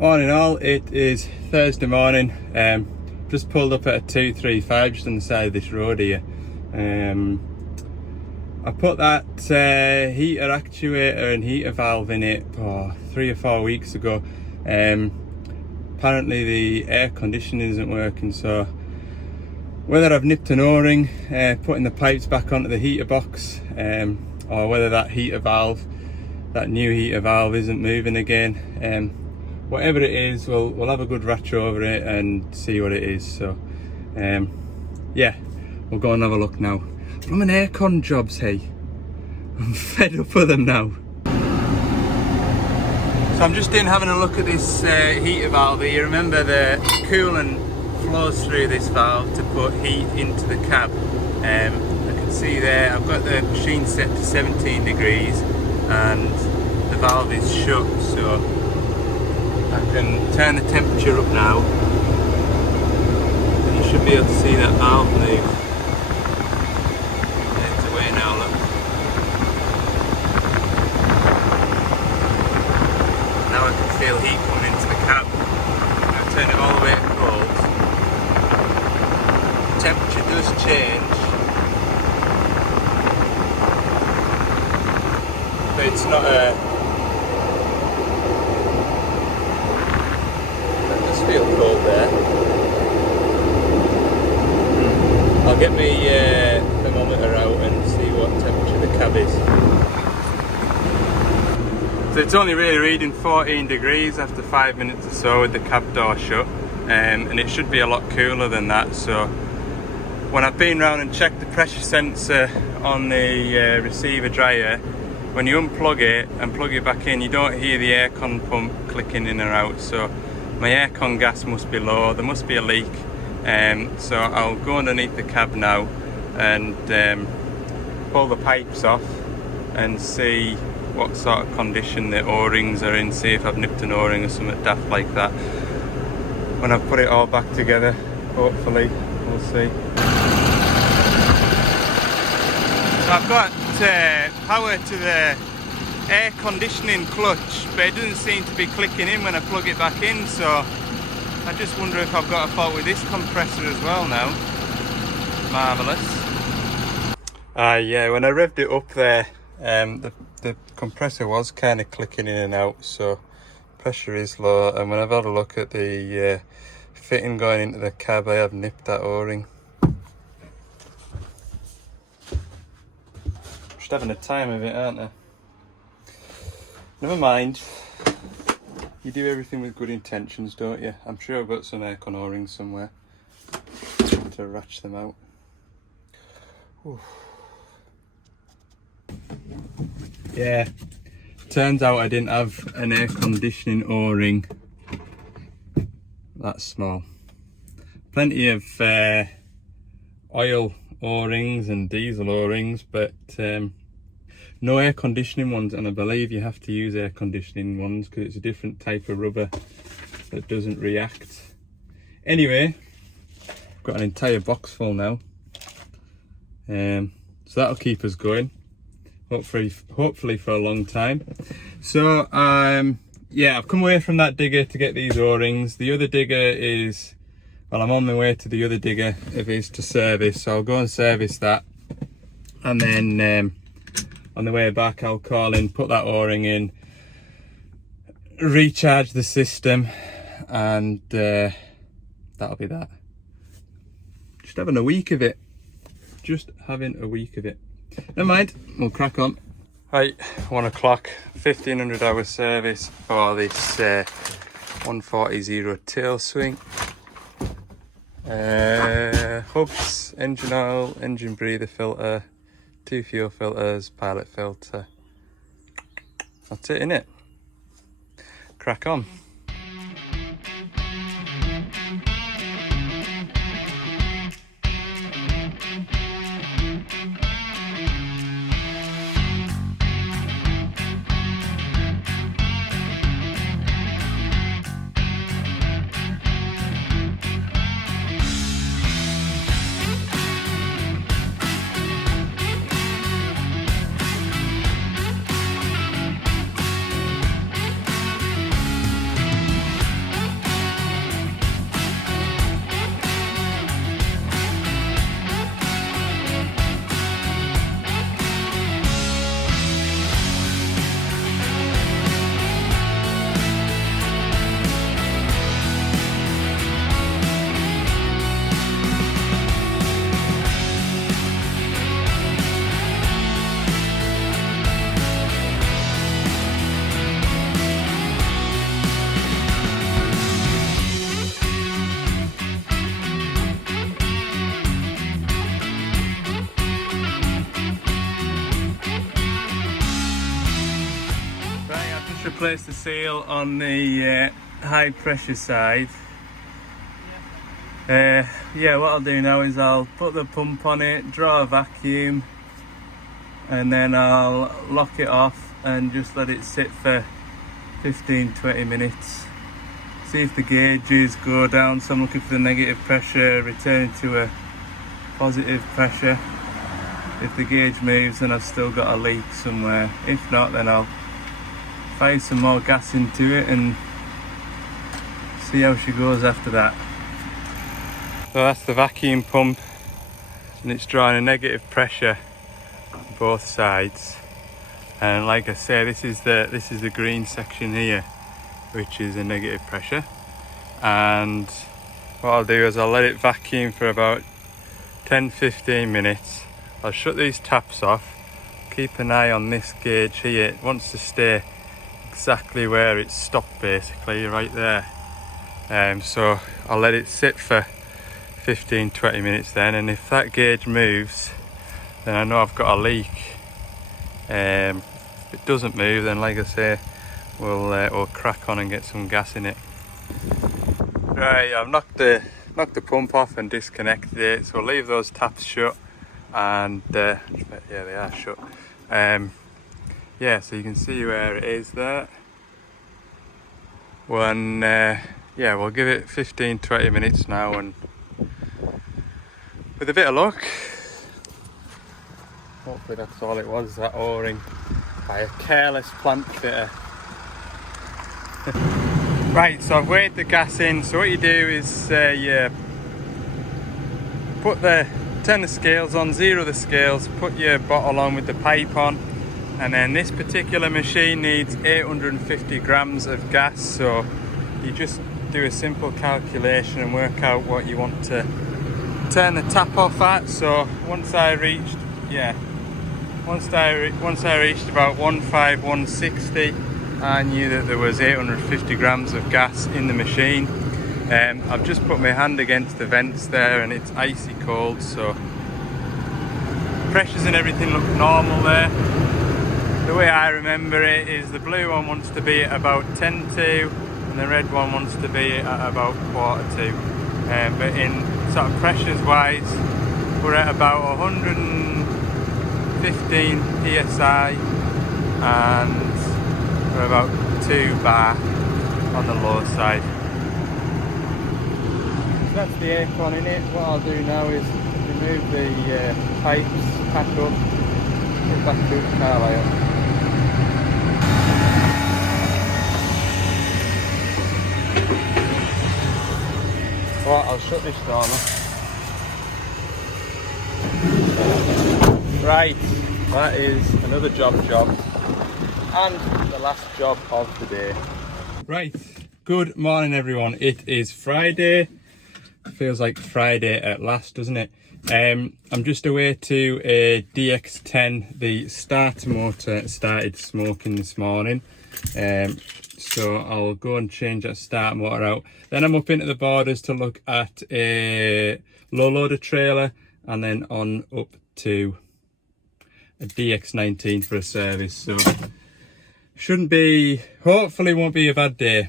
Morning all, it is Thursday morning. Just pulled up at a 235 just on the side of this road here. I put that heater actuator and heater valve in it 3 or 4 weeks ago. Apparently the air conditioning isn't working, so whether I've nipped an o-ring, putting the pipes back onto the heater box, or whether that heater valve, that new heater valve isn't moving again. Whatever it is, we'll have a good ratch over it and see what it is. So yeah, we'll go and have a look now. From an aircon jobs, hey, I'm fed up with them now. So I'm just in having a look at this heater valve here. You remember the coolant flows through this valve to put heat into the cab. I can see there I've got the machine set to 17 degrees and the valve is shut, so I can turn the temperature up now and you should be able to see that valve move. It's away now, look. Now I can feel heat coming into the cab. I'll turn it all the way to cold. The temperature does change, but it's not a... feel cold there. I'll get my thermometer out and see what temperature the cab is. So it's only really reading 14 degrees after 5 minutes or so with the cab door shut, and it should be a lot cooler than that. So when I've been round and checked the pressure sensor on the receiver dryer, when you unplug it and plug it back in, you don't hear the aircon pump clicking in or out. So my aircon gas must be low, there must be a leak. So I'll go underneath the cab now and pull the pipes off and see what sort of condition the o-rings are in, see if I've nipped an o-ring or something daft like that. When I've put it all back together, hopefully, we'll see. So I've got power to the air conditioning clutch, but it doesn't seem to be clicking in when I plug it back in, so I just wonder if I've got a fault with this compressor as well now. Marvellous. Yeah, when I revved it up there, the compressor was kind of clicking in and out, so pressure is low, and when I've had a look at the fitting going into the cab, I have nipped that o-ring. Just having a time of it, aren't I? Never mind. You do everything with good intentions, don't you? I'm sure I've got some aircon o-rings somewhere to ratch them out. Oof. Yeah, turns out I didn't have an air conditioning o-ring that small. Plenty of oil o-rings and diesel o-rings, but no air conditioning ones, and I believe you have to use air conditioning ones because it's a different type of rubber that doesn't react. Anyway, I've got an entire box full now, so that'll keep us going, hopefully for a long time. So yeah, I've come away from that digger to get these o-rings. The other digger is, well, I'm on my way to the other digger if it's to service, so I'll go and service that, and then on the way back I'll call in, put that o-ring in, recharge the system, and that'll be that. Just having a week of it. Never mind, we'll crack on. Right, 1 o'clock, 1500 hour service for this 140 tail swing. Hubs, engine oil, engine breather filter, 2 fuel filters, pilot filter. That's it, innit? Crack on. replace the seal on the high pressure side. Yeah, what I'll do now is I'll put the pump on it, draw a vacuum, and then I'll lock it off and just let it sit for 15-20 minutes. See if the gauges go down, so I'm looking for the negative pressure, returning to a positive pressure. If the gauge moves, then I've still got a leak somewhere. If not, then I'll fire some more gas into it and see how she goes after that. So that's the vacuum pump, and it's drawing a negative pressure on both sides. And like I say, this is the green section here, which is a negative pressure. And what I'll do is I'll let it vacuum for about 10-15 minutes. I'll shut these taps off, keep an eye on this gauge here. It wants to stay exactly where it's stopped, basically, right there. So I'll let it sit for 15-20 minutes then, and if that gauge moves, then I know I've got a leak. If it doesn't move, then like I say, we'll crack on and get some gas in it. Right, I've knocked the pump off and disconnected it, so I'll leave those taps shut. And yeah, they are shut. Yeah, so you can see where it is there. Yeah, we'll give it 15-20 minutes now, and with a bit of luck, hopefully that's all it was, that O-ring by a careless plant fitter. Right, so I've weighed the gas in. So what you do is you turn the scales on, zero the scales, put your bottle on with the pipe on, and then this particular machine needs 850 grams of gas. So you just do a simple calculation and work out what you want to turn the tap off at. So once I reached about 160, I knew that there was 850 grams of gas in the machine. I've just put my hand against the vents there and it's icy cold, so pressures and everything look normal there. The way I remember it is the blue one wants to be at about 10-2 and the red one wants to be at about 1/4-2. But in sort of pressures wise, we're at about 115 psi and we're about 2 bar on the low side. So that's the aircon in it. What I'll do now is remove the pipes, pack up, get back to the car layout. Right, I'll shut this door now. Right, that is another job and the last job of the day. Right, good morning everyone. It is Friday. Feels like Friday at last, doesn't it? I'm just away to a DX10. The starter motor started smoking this morning, so I'll go and change that starter motor out. Then I'm up into the borders to look at a low loader trailer, and then on up to a DX19 for a service. So hopefully won't be a bad day.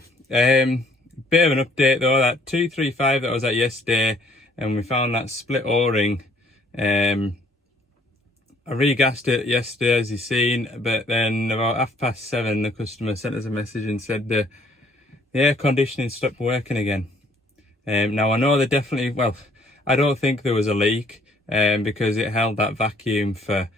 Bit of an update though, that 235 that I was at yesterday, and we found that split O-ring. I regassed it yesterday, as you've seen, but then about 7:30 the customer sent us a message and said the air conditioning stopped working again. Now I know they definitely, well, I don't think there was a leak, because it held that vacuum for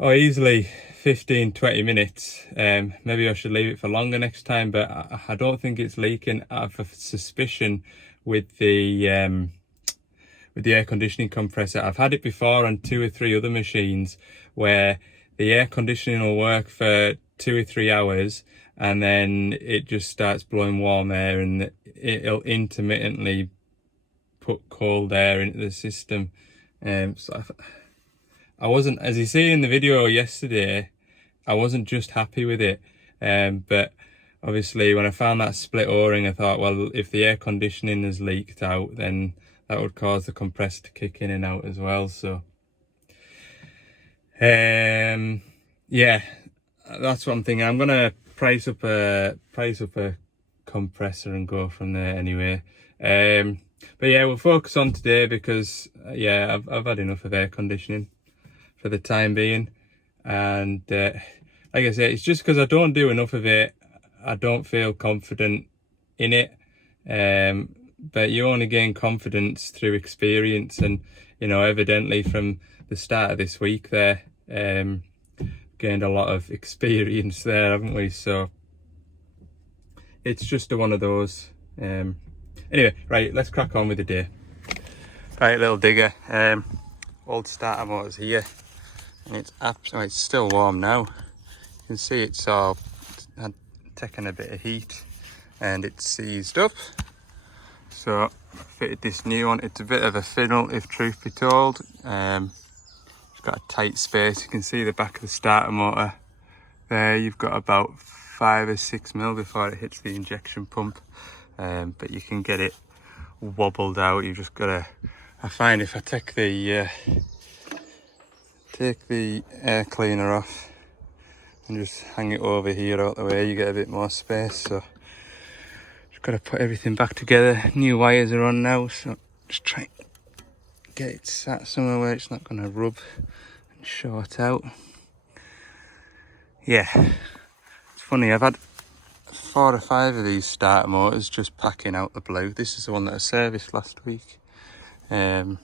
easily 15-20 minutes. Maybe I should leave it for longer next time, but I don't think it's leaking. I have a suspicion with the air conditioning compressor. I've had it before on 2 or 3 other machines where the air conditioning will work for 2 or 3 hours and then it just starts blowing warm air and it'll intermittently put cold air into the system. So I wasn't, as you see in the video yesterday, I wasn't just happy with it. But obviously when I found that split O-ring, I thought, well, if the air conditioning has leaked out, then that would cause the compressor to kick in and out as well. So yeah, that's one thing. I'm gonna price up a compressor and go from there anyway. But yeah, we'll focus on today because yeah, I've had enough of air conditioning for the time being, and like I say, it's just because I don't do enough of it. I don't feel confident in it. But you only gain confidence through experience, and you know, evidently from the start of this week there, gained a lot of experience there, haven't we? So it's just one of those. Anyway, right, let's crack on with the day. Right, little digger. Old starter motors here, and it's still warm now. You can see it's all had taken a bit of heat and it's seized up. So fitted this new one. It's a bit of a fiddle, if truth be told. It's got a tight space. You can see the back of the starter motor there. You've got about 5 or 6 mil before it hits the injection pump, but you can get it wobbled out. You've just got to, I find if I take the air cleaner off and just hang it over here out the way, you get a bit more space. So just got to put everything back together. New wires are on now, so just try and get it sat somewhere where it's not going to rub and short out. Yeah, it's funny, I've had 4 or 5 of these starter motors just packing out the blue. This is the one that I serviced last week. Yeah,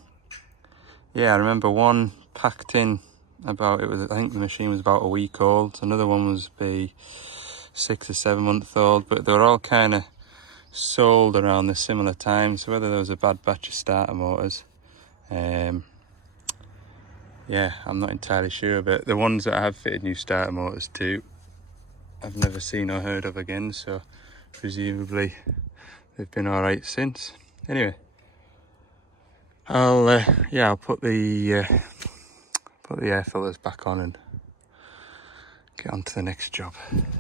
I remember one packed in about, I think the machine was about a week old. Another one was be 6 or 7 months old, but they were all kind of sold around the similar time. So whether there was a bad batch of starter motors, yeah, I'm not entirely sure. But the ones that I have fitted new starter motors to, I've never seen or heard of again, so presumably they've been all right since. Anyway, I'll put the air filters back on and get on to the next job.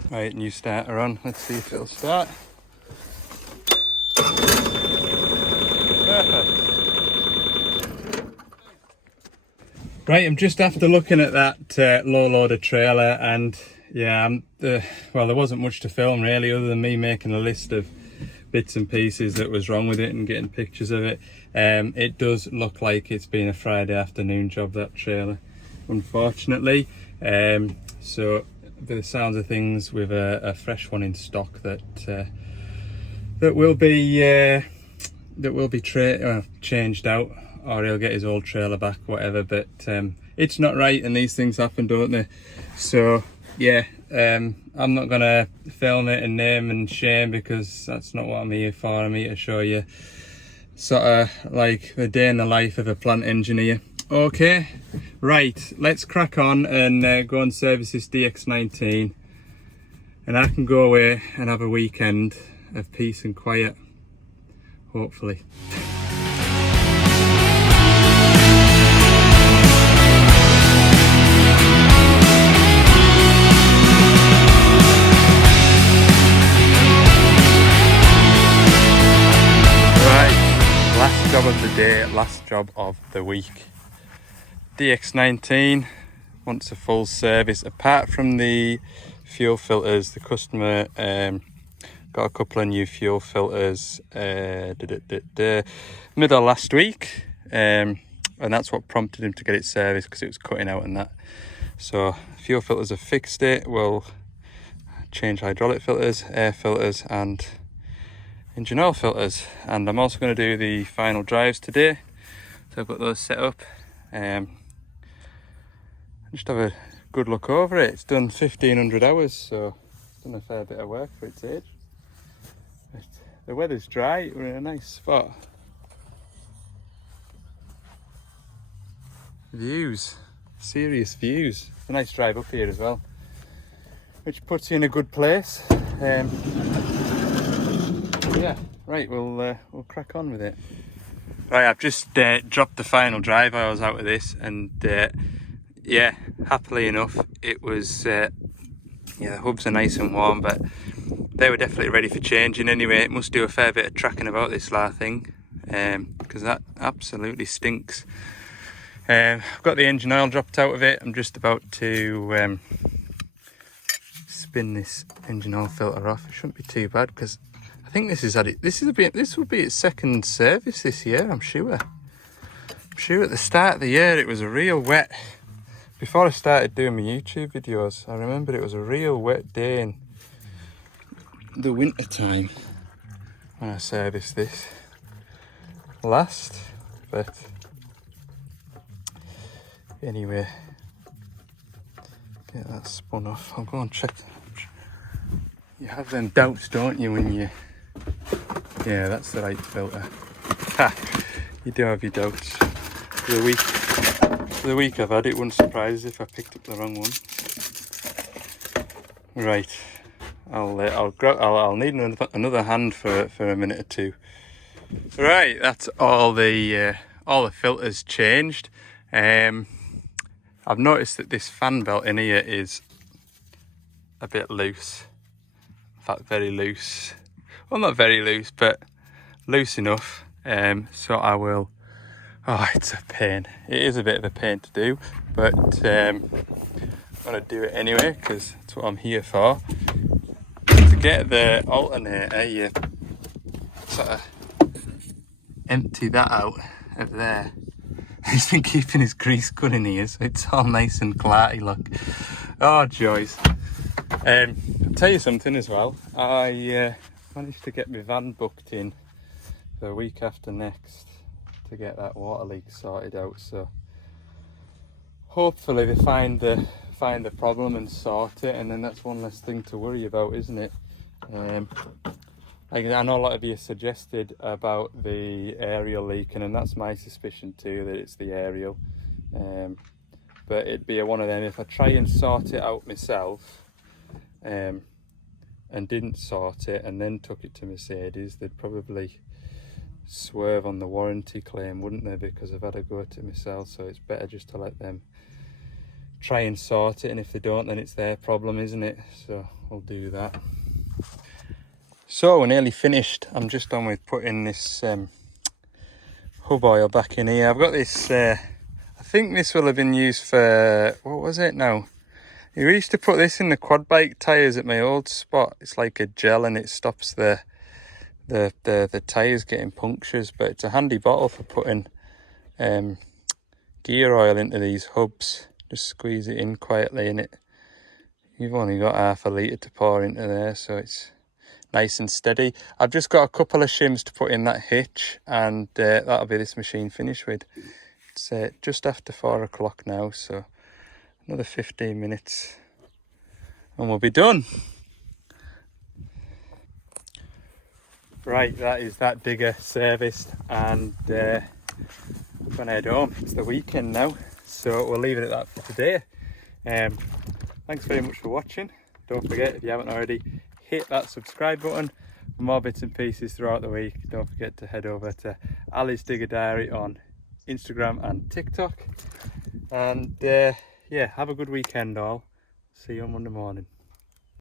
Right, new starter on. Let's see if it'll start. Perfect. Right, I'm just after looking at that low loader trailer, and yeah, well, there wasn't much to film really, other than me making a list of bits and pieces that was wrong with it and getting pictures of it. It does look like it's been a Friday afternoon job, that trailer, unfortunately. So by the sounds of things, with a fresh one in stock that will be changed out, or he'll get his old trailer back, whatever. But it's not right, and these things happen, don't they? So yeah, I'm not gonna film it and name and shame, because that's not what I'm here for. I'm here to show you sort of like the day in the life of a plant engineer. Okay, right, let's crack on and go and service this DX19, and I can go away and have a weekend of peace and quiet, hopefully. Last job of the day, last job of the week. DX19 wants a full service. Apart from the fuel filters, the customer got a couple of new fuel filters middle of last week, and that's what prompted him to get it serviced, because it was cutting out and that. So fuel filters have fixed it. We'll change hydraulic filters, air filters and engine oil filters, and I'm also going to do the final drives today, so I've got those set up. Just have a good look over it. It's done 1,500 hours, so it's done a fair bit of work for its age. But the weather's dry, we're in a nice spot. Views, serious views. It's a nice drive up here as well, which puts you in a good place. Yeah, right, we'll crack on with it. Right, I've just dropped the final drive hours out of this, and yeah, happily enough, it was yeah, the hubs are nice and warm, but they were definitely ready for changing anyway. It must do a fair bit of tracking about this thing, because that absolutely stinks. I've got the engine oil dropped out of it. I'm just about to bin this engine oil filter off. It shouldn't be too bad because I think this is this will be its second service this year, I'm sure. I'm sure at the start of the year it was a real wet. Before I started doing my YouTube videos, I remember it was a real wet day in the winter time when I serviced this last. But anyway, get that spun off. I'll go and check. You have them doubts, don't you, when you... Yeah, that's the right filter. Ha! You do have your doubts. For the week I've had, it wouldn't surprise if I picked up the wrong one. Right, I'll need another hand for a minute or two. Right, that's all the filters changed. I've noticed that this fan belt in here is a bit loose. In fact, very loose. Well, not very loose, but loose enough. So I will... Oh, it's a pain. It is a bit of a pain to do, but I'm going to do it anyway because that's what I'm here for. To get the alternator, you sort of empty that out of there. He's been keeping his grease gun in here, so it's all nice and clarty, look. Oh, joys. I'll tell you something as well. I managed to get my van booked in the week after next to get that water leak sorted out, so hopefully they find the problem and sort it, and then that's one less thing to worry about, isn't it? I know a lot of you suggested about the aerial leaking, and that's my suspicion too, that it's the aerial. But it'd be one of them, if I try and sort it out myself and didn't sort it and then took it to Mercedes, they'd probably swerve on the warranty claim, wouldn't they, because I've had a go at it myself. So it's better just to let them try and sort it, and if they don't, then it's their problem, isn't it? So I'll do that. So we're nearly finished. I'm just done with putting this hub oil back in here. I've got this, I think this will have been used for, what was it now? We used to put this in the quad bike tyres at my old spot. It's like a gel and it stops the tyres getting punctures, but it's a handy bottle for putting gear oil into these hubs. Just squeeze it in quietly and you've only got half a litre to pour into there, so it's nice and steady. I've just got a couple of shims to put in that hitch, and that'll be this machine finished with. It's just after 4 o'clock now, so another 15 minutes and we'll be done. Right, that is that digger serviced, and I'm going to head home. It's the weekend now, so we'll leave it at that for today. Thanks very much for watching. Don't forget, if you haven't already, hit that subscribe button for more bits and pieces throughout the week. Don't forget to head over to Ali's Digger Diary on Instagram and TikTok. And yeah, have a good weekend all. See you on Monday morning.